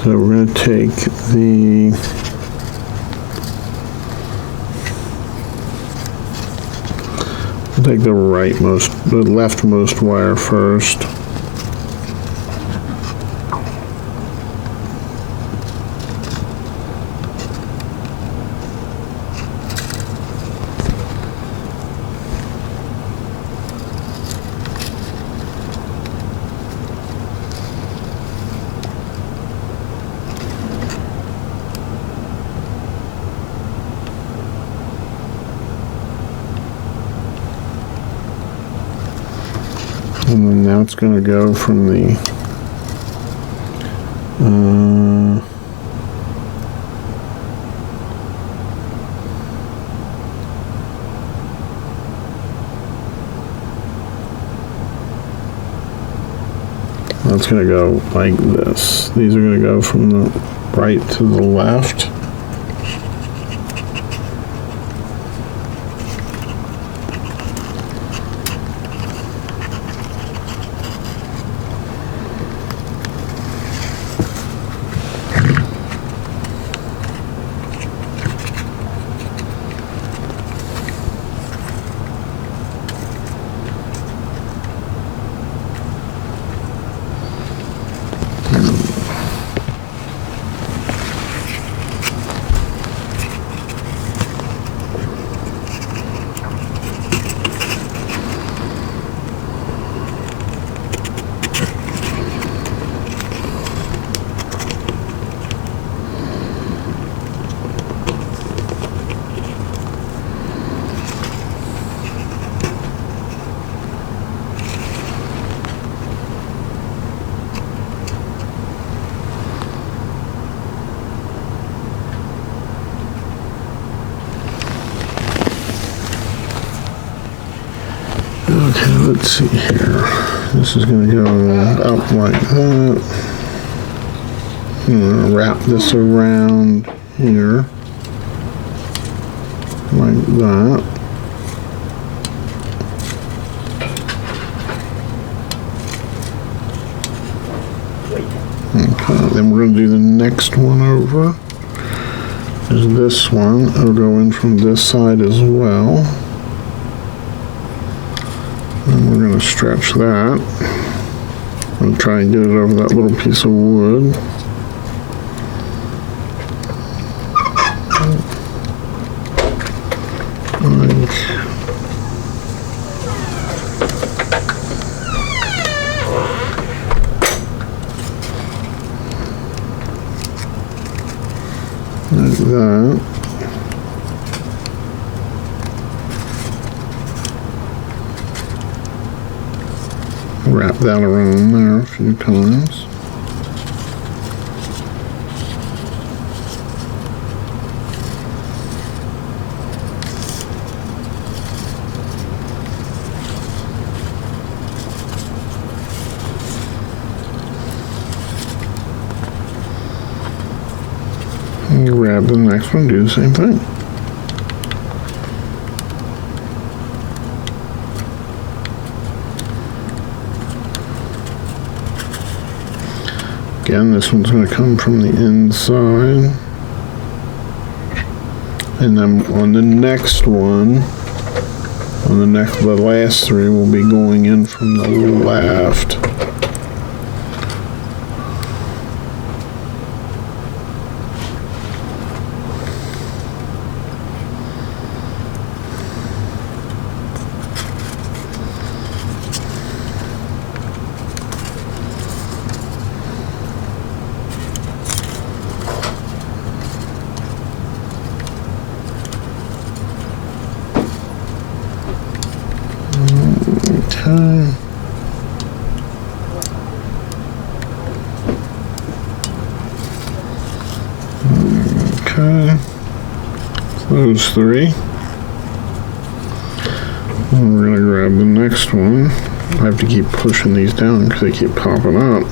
So we're going to take the the leftmost wire first. And then now it's going to go from the that's going to go like this. These are going to go from the right to the left. Okay, let's see here. This is going to go up like that. I'm going to wrap this around here. Like that. Okay, then we're going to do the next one over. Is this one. It'll go in from this side as well. And we're going to stretch that. And try and get it over that little piece of wood. Like that. Wrap that around there a few times. And you grab the next one, do the same thing. Again, this one's going to come from the inside. And then on the next one, the last three will be going in from the left. Okay. Okay. Those three. And we're going to grab the next one. I have to keep pushing these down because they keep popping up.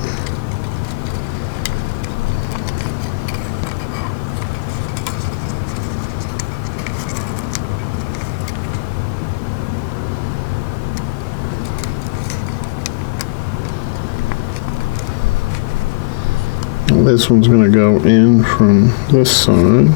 This one's going to go in from this side.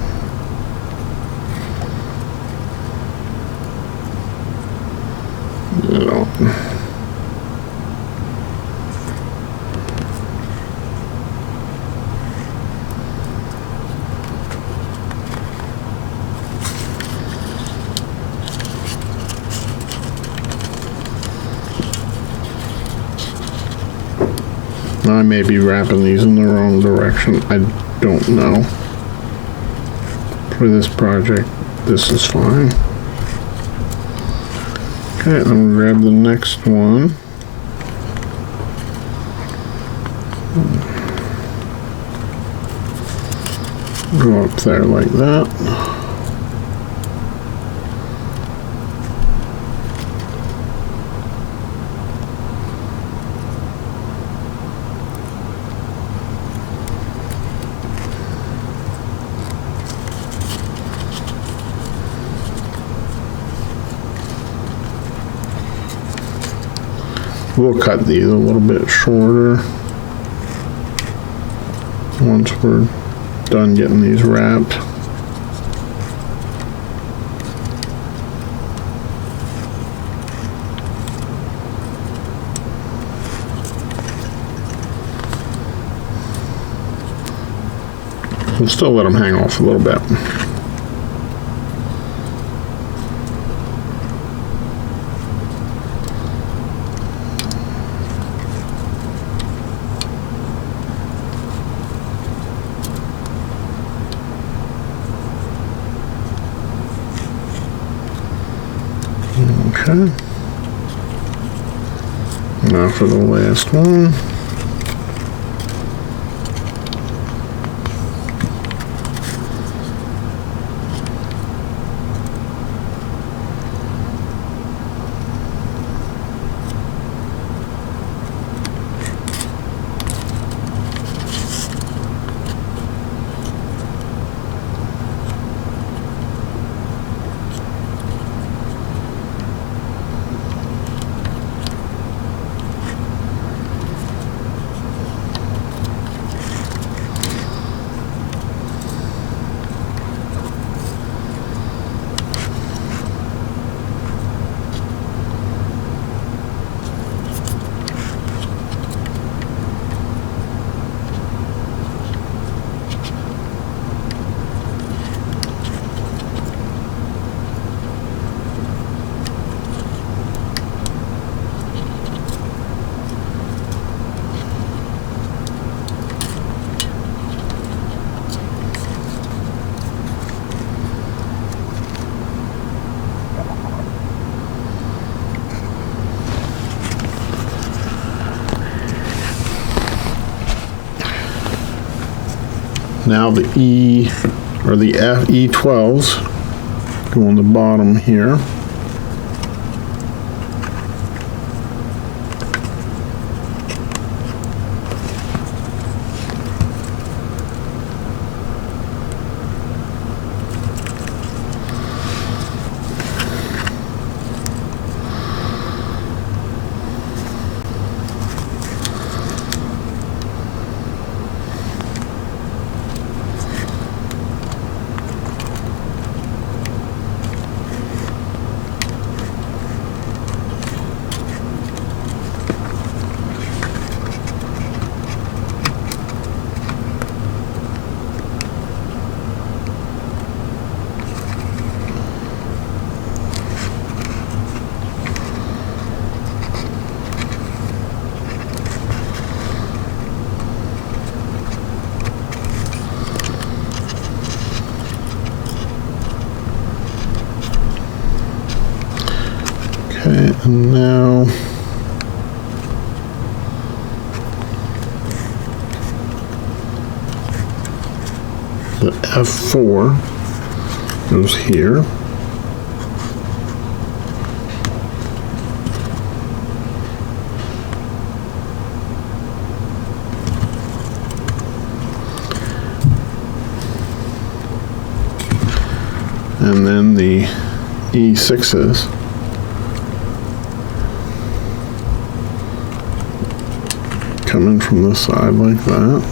I may be wrapping these in the wrong direction. I don't know. For this project, this is fine. Okay, I'm gonna grab the next one. Go up there like that. We'll cut these a little bit shorter once we're done getting these wrapped. We'll still let them hang off a little bit. Okay. Now for the last one. now the E, or the E12s go on the bottom here. Okay, and now the F4 goes here. And then the E6s come in from this side like that.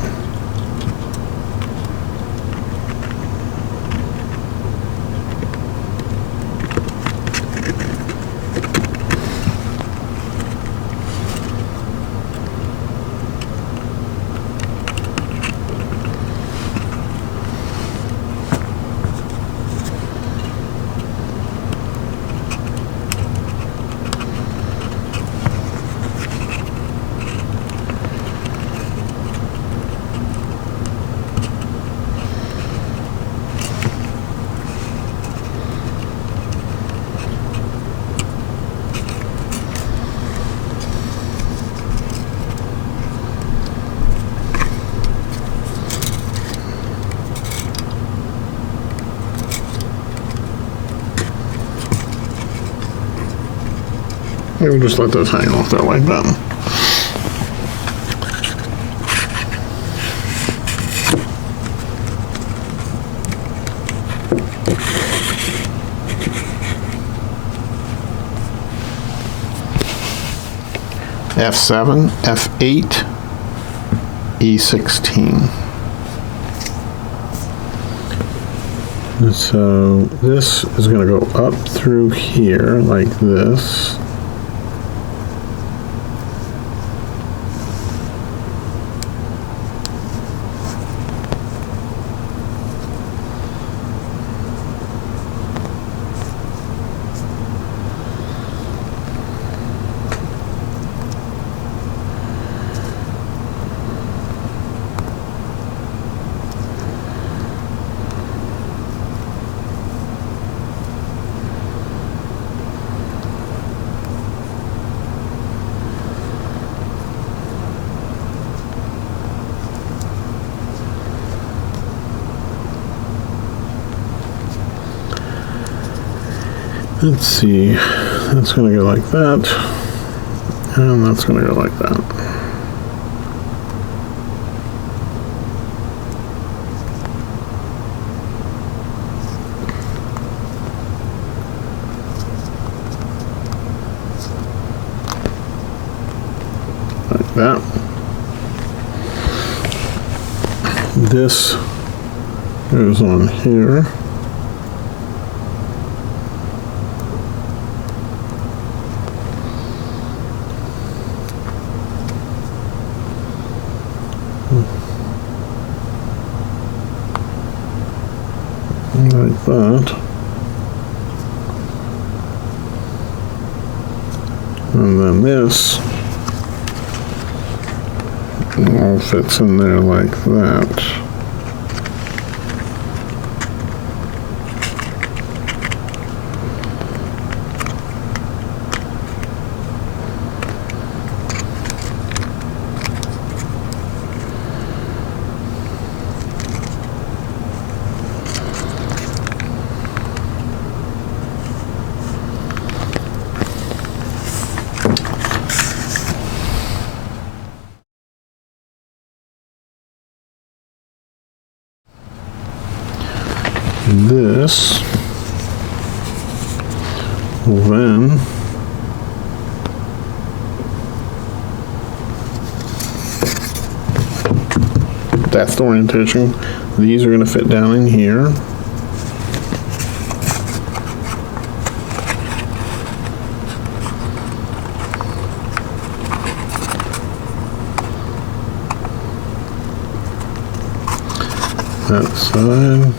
We'll just let those hang off there like that. F7, F8, E16. And so this is going to go up through here like this. Let's see, that's going to go like that, and that's going to go like that. Like that. This goes on here. Like that. And then this all fits in there like that. this will then that's the orientation. These are going to fit down in here. That side.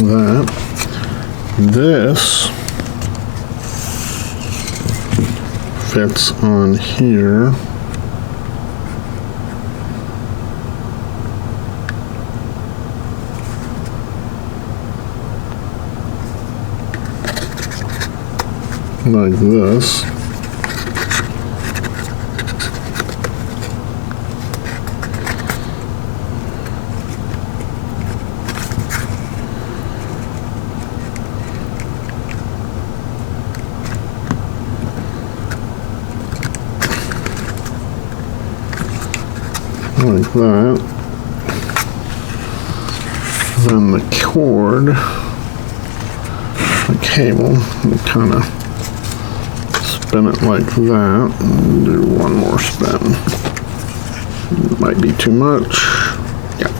That. This fits on here. Like this. Like that. Then the cord, the cable, kind of spin it like that, and do one more spin. Might be too much. Yeah.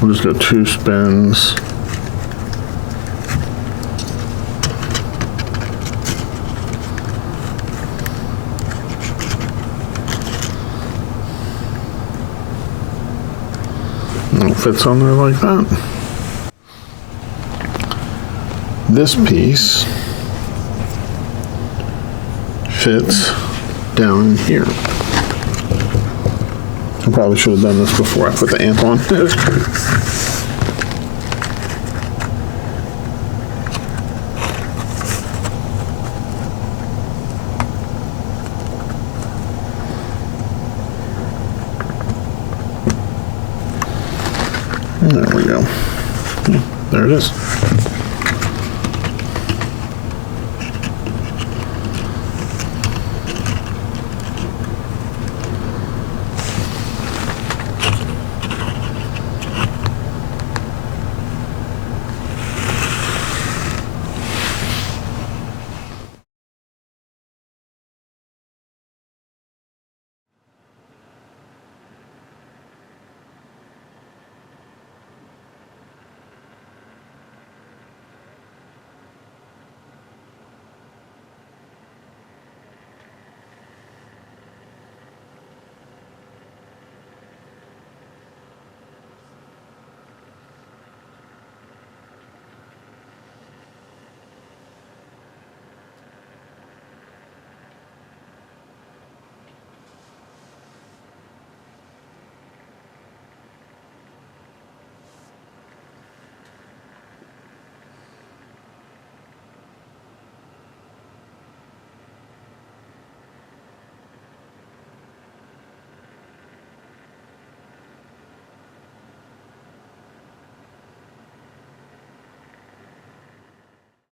We'll just go 2 spins. And it fits on there like that. This piece fits down here. I probably should have done this before I put the amp on. There we go. There it is.